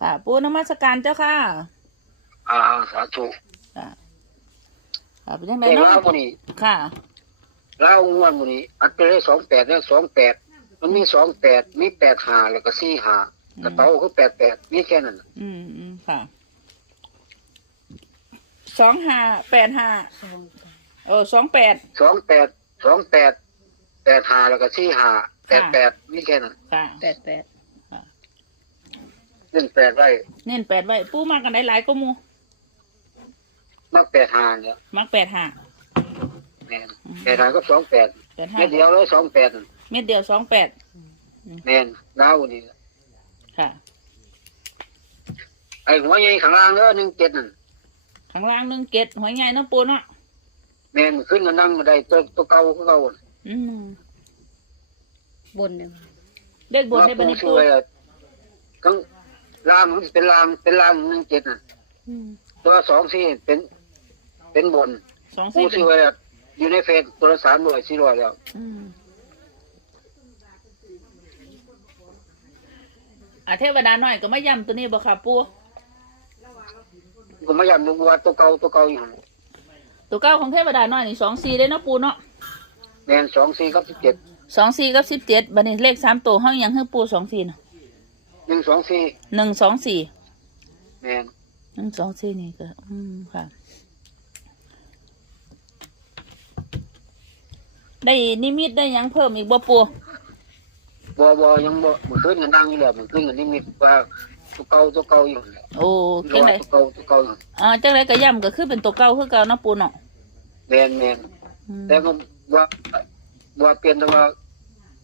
ค่ะ ปูนมัสการเจ้าค่ะอ่าสาธุค่ะค่ะเป็นยังไงแต่เนาะลาวมื้อนี้ค่ะลาวงวดมื้อนี้อัดไปเลย28เนี่ย28มันมี28มี85แล้วก็45กระเป๋าคือ88มีแค่นั้นน่ะอืมอืมค่ะสองห้าแปดห้าเออสองแปด28 28 85แล้วก็45 88มีแค่นั้นค่ะแปดแปด เล่น8ไว้เน้นแปดไว้ปูมากันได้หลายก็มูมัก85เนี่ยมักแปดห้าแม่น85กับ28แปดห้าเม็ดเดียวเลย28นั่นเม็ดเดียวสองแปดแม่นลาวนี่ค่ะไอ้หัวใหญ่ข้างล่างเด้อ17นั่นข้างล่างหนึ่งเกตหอยใหญ่เน้องปูเนาะแม่นขึ้นก็นั่งมาได้ตัวตัวเก่าคือเก่าอืมบนเนี่ยเด็กบนว่าได้บันปูนี้ช่ปูวยอะข้าง ล่างมันเป็นล่างเป็นล่าง17น่ะอืมตัวสองสี่เป็นเป็นบนสองผู้สี่เป็นซื้อไว้แล้วอยู่ในเฟซตัวละสามร้อยสี่ร้อยแล้ว อืมอะเทวดาหน่อยก็ไม่ย้ำตัวนี้บ่ค่ะปูก็ไม่ยำดูว่าตัวเก่าตัวเก่าอยู่หั่นตัวเก้าของเทวดาหน่อยนี่สองสี่ได้เนาะปูเนาะแมนสองสี่กับสิบเจ็ดสองสี่กับสิบเจ็ดบัดนี้เลขสามตัวห้องยังให้ปูสองสี่เนาะ หนึ่งสองสี่หนึ่งสองสี่แมนหนึ่งสองสี่นี่ก็อืมค่ะ ได้นิมิตได้หยังเพิ่มอีกบ่ปูบอบอยังบ่เหมือนขึ้นกันนั่งอยู่แล้วเหมือนขึ้นกันนี่มีว่าตัวเก่าตัวเก่าอยู่หั่นแหละโอ้จังไรตัวเก่าตัวเก่าอยู่อ่าจังไรก็ย่ำก็คือเป็นตัวเก้าคือเก่าเนาะปูเนาะแมนแมนอืมแต่ก็ว่าว่าเปลี่ยนแต่ว่า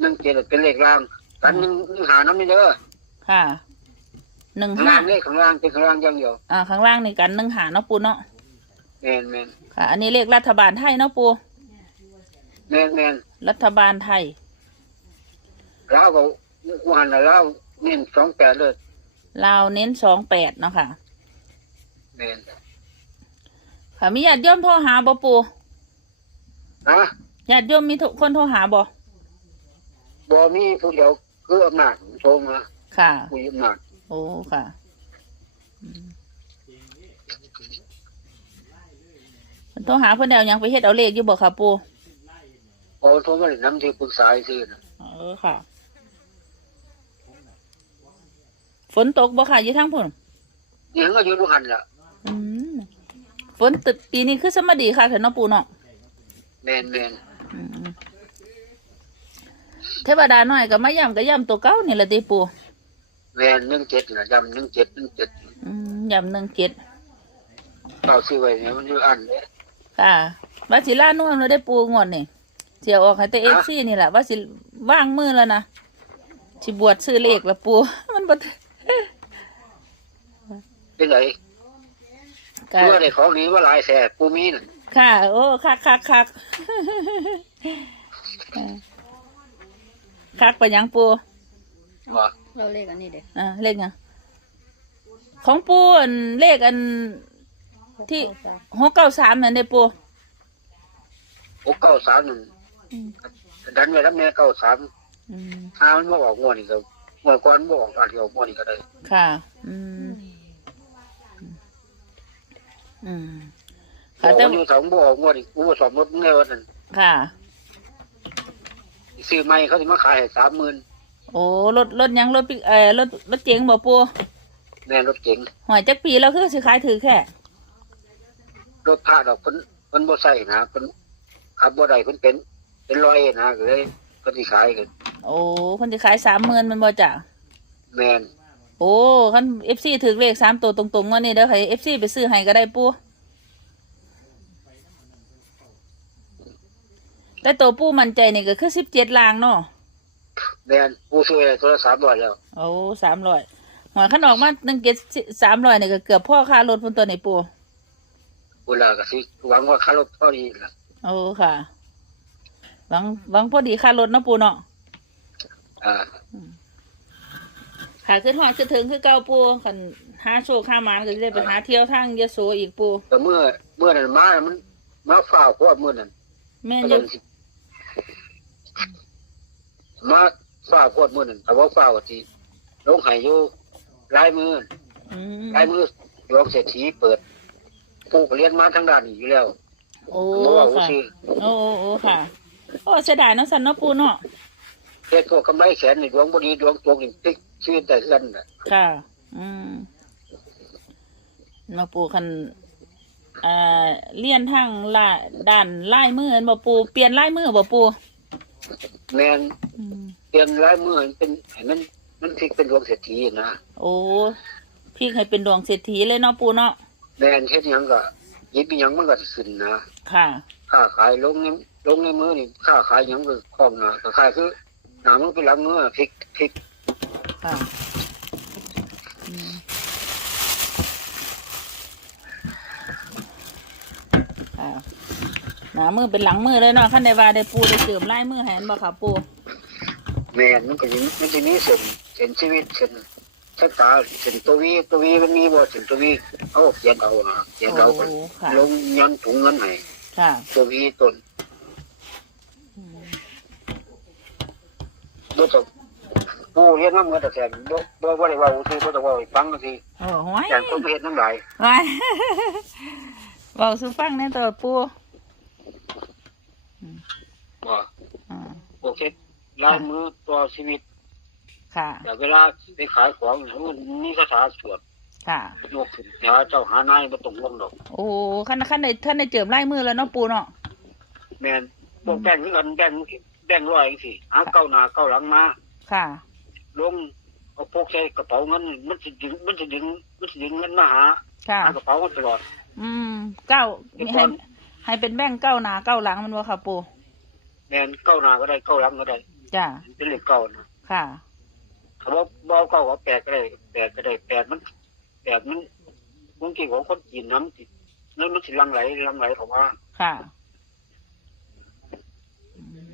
หนึ่งเจ็ดเป็นเลขล่างกันหนึ่งหนึ่งหาน้ำนี่เด้อ ค่ะหนึ่งข้างห้าล่างเลขข้างล่างเป็นข้างล่างอย่างเดียวอ่าข้างล่างนี่กันหนึ่งหาเนาะปูเนาะแมนแมนค่ะ อันนี้เลขรัฐบาลไทยเนาะปูแมนแมนรัฐบาลไทยแล้วก็กูหันแล้วเน้นสองแปดเลยลาวเน้นสองแปดเนาะค่ะ แมนค่ะมีญาติโยมโทรหาบ่ปูนะญาติโยมมีทุกคนโทรหาบ่บอมีผู้เดียวคืออำนาจโทรมา ค่ะ คุยอำนาจโอ้ค่ะอืมเพิ่นโทรหาเพิ่นเอาหยังไปเฮ็ดเอาเลขอยู่บ่ค่ะปูพอโทรมาเลยน้ำที่ปรึกษาซื่อนะเออค่ะ ฝนตกบ่ค่ะอยู่ทางพุ่นนี่ก็อยู่ทุกหันล่ะอืมฝนตึกปีนี้คือสมดีค่ะเถอะเนาะปูเนาะ แมนแมนอืมเทวดาน้อยก็มาย่ำก็ย่ำตัวเก้านี่แหละติปู แมนหนึ่งเจ็ดนะยำหนึ่งเจ็ดหนึ่งเจ็ดอืมย่ำหนึ่งเจ็ดเก่าซื้อไว้เนี่ยมันอยู่อันเนี่ยค่ะว่าสิล่านุ่มเลยได้ปูงวดนี่เสียออกให้แต่เอฟซีนี่แหละว่าสิว่างมือแล้วนะสิบวชซื้อเลขละปู มันบ่เป็นไรก็เพื่อได้ของนี้ว่าหลายแสนปูมีน่ะค่ะ โอ้คักคักคักเออคักไปยังปูว่า เราเลขอันนี้เด็กอ่าเลขไงของปูอันเลขอันที่หกเก้าสามนั่นได้ปูโอ้เก้าสามหนึ่งอืมดันไว้แล้วแม่เก้าสามอืมถ้ามันบ่ออกงวดนี่ก็งวดก่อนบ่ออกอันเดียวงวดนี่ก็ได้ ค่ะ อืมอืมแต่ค่ะแต่อยู่สองบ่ออกงวดนี่กูบ่สอบรถมึงเลยว่านั่นค่ะซื้อใหม่เขาสิมาขายให้สามหมื่น โอ้รถรถหยังรถปิกเอ่อรถรถเจ๋งบ่ปูแม่นรถเก๋งหอยจักปีแล้วคือสิขายถือแค่รถพระดอกเพิ่นเพิ่นบ่ใส่นะเพิ่นขับบ่ได้เพิ่นเป็น เป็นร้อยนะก็เลยเพิ่นสิขายกันโอ้คนสิขายสามหมื่นมันบ่จ้ะแม่นโอ้คันเอฟซีถือเลขสามตัวตรงๆว่านี่เด้อค่ะเอฟซีไปซื้อให้ก็ได้ปูแต่ตัวปูมั่นใจนี่ก็คือสิบเจ็ดลางเนาะ แม่นผู้ซื้อได้โทรศัพท์ร้อยแล้วโอ้สามร้อยหอยขันออกมาหนึ่งเจ็ดสามร้อยนี่ก็เกือบพ่อค่ารถพุ่นตัวนี่ปูเวลาก็สิหวังว่าค่ารถพอดีล่ะโอ้ค่ะ หวังหวังพอดีค่ารถเนาะปูเนาะอ่าค่ะขึ้นหอดขึ้นถึงคือเก่าปูขันหาโชว์ข้ามานก็จะได้ไปหาเที่ยวทางยโสอีกปูแต่เมื่อเมื่อนั้นมา มันมาฝ้าวโคตรมื้อนั้นแม่นก็อเลยู่ยสิ มาฝ้าวโคตรมื้อนั้นแต่ว่าฝ้าวก็สิลงให้อยู่หลายมื้ออืมลายมือดวงเศรษฐีเปิดปูก็เรียนมาทางด้านนี้อยู่แล้วโอ้เพราะว่าค่ะ ซื้อโอ้โอ้โอ้ค่ะ โอ้เสียดายเนาะสันเนาะปูเนาะเฮ็ดพวกกำไรแสนนี่ดวงบ่ดีดวงตกนี่ติ๊กชื่อแต่เฮือนน่ะค่ะ อืมเนาะปูคันอ่าเลียนทางละด้านลายมือเห็นบ่ปูเปลี่ยนลายมือบ่ปูแม่นอืม เปลี่ยนลายมือให้เป็นให้มันมันพลิกเป็นดวงเศรษฐีนะโอ้พี่ให้เป็นดวงเศรษฐีเลยเนาะปูเนาะแม่นเฮ็ดหยังก็หยิบอิหยังมันก็สิขึ้นนะค่ะ ค้าขายลงในลงในมือนี่ค้าขายหยังก็คล่องหน้าก็ขายคือหน้ามือไปหลังมือพลิกพลิกค่ะอืมค่ะหนามือเป็นหลังมือเลยเนาะขั้นใดว่าได้ปูได้เสริมลายมือให้อันบ่ค่ะปู แม่นมันก็สิมันสิมีเส้นเส้นชีวิตเส้นชะตาเส้นตัววีตัววีมันมีบ่เส้นตัววีเอาเขียนเอานะเขียนเอาก็โอ้ค่ะ ลงยันถุงเงินให้ค่ะตัววีต้นอืมบ่ต้องผู้เรียนมาเมื่อแต่แสนบ่บ่บ่ได้เว้าซื่อบ่ต้องเว้าให้ฟังซื่อโอ้ห้วยแต่คนไปเฮ็ดน้ำลายไว้เบาสู่ฟังในตัวปูบ่อ่าโอเค ลายมือต่อชีวิต ค่ะ แต่เวลาไปขายของมันมีคาถาสวดค่ะยกขึ้นหาเจ้าหานายบ่ต้องห่วงดอก โอ้ขั้นขั้นในท่านในเจิมลายมือแล้วเนาะปูเนาะแม่นพวกแบ่งคือกันแบ่งแบ่งร้อยจังซี่หาเก้าหน้าเก้าหลังมา ค่ะ ลงเอาพกใส่กระเป๋าเงินมันสิดึงมันสิดึงมันสิดึงเงินมาหาค่ะหากระเป๋ามันตลอด อืมเก้าเดี๋ยวก่ให้อนให้เป็นแบ่งเก้าหนาเก้าหลังมันว่าค่ะปูแม่นเก้าหน้าก็ได้เก้าหลังก็ได้ จ้าเป็นเลขเก้านะค่ะถ้าว่าบ่เก้าก็แปดก็ได้แปดก็ได้แปดมันแปดมันบางทีของคนจีนน้ำติดนั่นมันสิลังไหลลังไหลเข้ามาค่ะอืม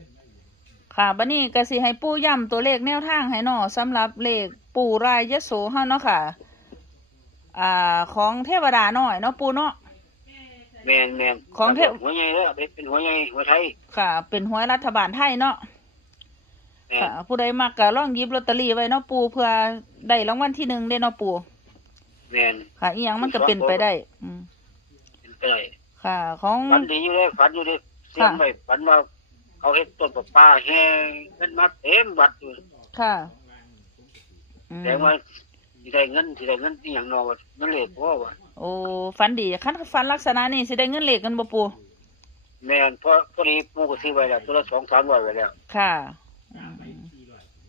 ค่ะบัดนี้ก็สิให้ปูย้ำตัวเลขแนวทางให้เนาะสำหรับเลขปูรายยโสเฮาเนาะค่ะ อ่า ของเทวดาน้อยเนาะปูเนาะแม่นแม่นของเทพหัวใหญ่เด้อเป็นหัวใหญ่หัวไทย ค่ะ เป็นหวยรัฐบาลไทยเนาะแม่น ค่ะผู้ใดมักก็ลองหยิบลอตเตอรี่ไว้เนาะปูเพื่อได้รางวัลที่หนึ่งได้เนาะปูแม่นค่ะอีหยังมันก็เป็นไปได้ อืมเป็นไปได้ค่ะ ของ ฝันดีอยู่เลยฝันอยู่เลยเสียงไปฝันว่าเขาเฮ็ดต้นปลาปลาแห้งเงินมาเต็มวัดอยู่ค่ะอืมแต่ว่าสิได้เงินสิได้เงินที่อย่างนอว่าเงินเหล็กพ่อว่าโอ้ฟันดีคันฟันลักษณะนี้สิได้เงินเหล็กกันบ่ปูแม่นเพราะพอดีปู่ก็ซื้อไว้แล้วตัวละสองสามร้อยไว้แล้ว ค่ะอืมก็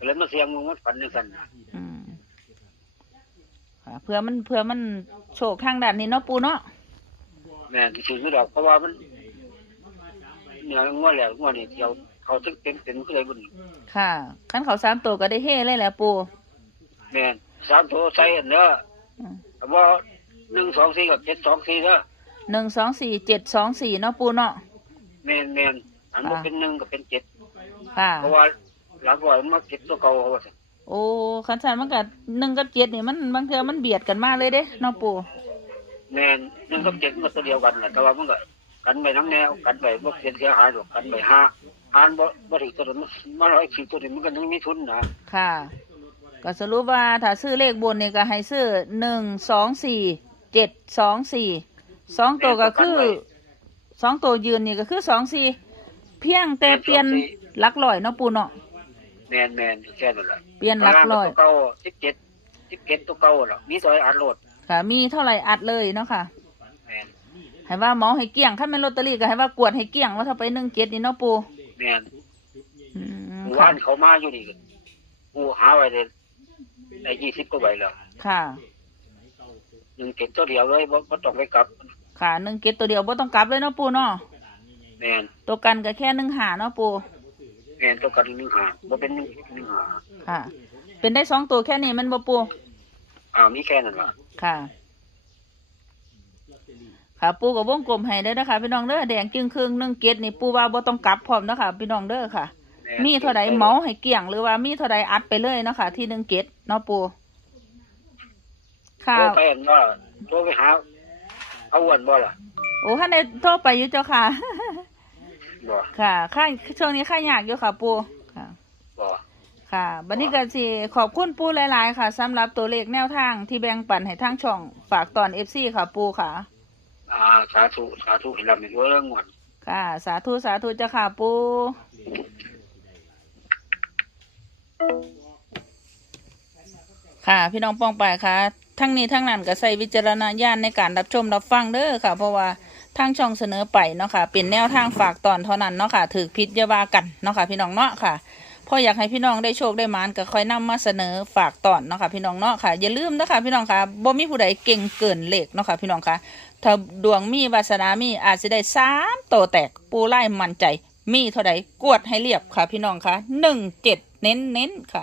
เลยมาเสียงมึงมันฝันจังซั่นอืมค่ะเพื่อมันเพื่อมันโชคทางด้านนี้เนาะปูเนาะแม่นสิซื้อไม่ดอกเพราะว่ามันเนี่ยงวดแล้วงวดนี้เดี๋ยวเขาถึงเต็มเต็มก็เลยบุญค่ะคันเขาสามตัวก็ได้เฮ่เลยแหละปูแม่นสามตัวใส่อันเด้ออืมแต่ว่าหนึ่งสองสี่กับเจ็ดสองสี่เด้อหนึ่งสองสี่เจ็ดสองสี่เนาะปูเนาะ แม่นแม่นอันมันเป็นหนึ่งกับเป็นเจ็ดค่ะ เพราะว่า หลักร้อยมันมาเก็บตัวเก่าเขาว่าซั่นโอ้คันสันมันก็หนึ่งกับเจ็ดนี่มันบางเทื่อมันเบียดกันมาเลยเด้เนาะปูแม่นหนึ่งกับเจ็ดมันก็ตัวเดียวกันแหละแต่ว่ามันก็กันไปน้ำแนวกันไปบ่เสียเสียหายหรอกกันไปห้าหานบ่บ่ถึงตัวนั้นมาร้อยสี่ตัวนี้มันก็ยังมีทุนนะค่ะ ก็สรุปว่าถ้าซื้อเลขบนนี่ก็ให้ซื้อหนึ่งสองสี่เจ็ดสองสี่สองตัวก็คือสองตัวยืนนี่ก็คือสองสี่เพียงแต่เปลี่ยนหลักร้อยเนาะปูเนาะ แม่นแม่นแค่นั้นแหละเปลี่ยนหลักร้อยตัวเก่าสิบเจ็ดสิบเจ็ดตัวเก่าหรอกมีซอยอัดโหลดค่ะ มีเท่าไหร่อัดเลยเนาะค่ะแม่นให้ว่าเหมาให้เกลี้ยงขั้นเป็นลอตเตอรี่ก็ให้ว่ากวดให้เกลี้ยงว่าถ้าไปหนึ่งเจ็ดนี่เนาะปูแม่นอืมหมู่ค่ะบ้านเขามาอยู่นี่ก็กูหาไว้เลยได้ยี่สิบกว่าใบแล้วค่ะหนึ่งเก็บตัวเดียวเลยบ่บ่ต้องไปกลับ ค่ะหนึ่งเจ็ดตัวเดียวบ่ต้องกลับเลยเนาะปูเนาะแม่นตัวกันก็แค่หนึ่งหาเนาะปู แม่นตัวกันหนึ่งหาบ่เป็นหนึ่งหนึ่งหาค่ะ เป็นได้สองตัวแค่นี้มันบ่ปูอ่ามีแค่นั้นล่ะค่ะ ค่ะปูกับวงกลมให้ได้อนะคะพี่น้องเด้อแดงจึงครึ่งหนึ่งเกตนี่ปูว่าบ่ต้องกลับพร้อมเนาะคะพี่น้องเด้อค่ะแนมีเท่าใดเหมาให้เกลี้ยงหรือว่ามีเท่าใดอัดไปเลยเนาะค่ะที่หนึ่งเกตเนาะปูค่ะโทรไปอันว่าโทรไปหาเอาอ้วนบ่ล่ะโอ้ท่านได้โทรไปอยู่เจ้าค่ะ บ่ค่ะค่าช่วงนี้ค่ายากอยู่ค่ะปูค่ะบ่ค่ะ บัดนี้ก็สิขอบคุณปูหลาย ๆ ค่ะสำหรับตัวเลขแนวทางที่แบ่งปันให้ทางช่องฝากตอน FC ค่ะปูค่ะ อ่าสาธุสาธุให้ลำให้รวยเรื่องหมดค่ะ สาธุสาธุเจ้าค่ะปูค่ะ พี่น้องป้องไปายค่ะ ทั้งนี้ทั้งนั้นก็ใส่วิจารณญาณในการรับชมรับฟังเด้อค่ะ เพราะว่า ทางช่องเสนอไปเนาะค่ะเป็นแนวทางฝากตอนเท่านั้นเนาะค่ะถือพิษยาวากันเนาะค่ะพี่น้องเนาะค่ะพออยากให้พี่น้องได้โชคได้หมานก็ค่อยนำมาเสนอฝากตอนเนาะค่ะพี่น้องเนาะค่ะอย่าลืมนะคะพี่น้องค่ะบ่มีผู้ใดเก่งเกินเลขเนาะค่ะพี่น้องค่ะถ้าดวงมีวาสนามีอาจจะได้สามโตแตกปูไล่มันใจ มีเท่าใดกวดให้เรียบค่ะพี่น้องค่ะหนึ่งเจ็ดเน้นเน้นค่ะ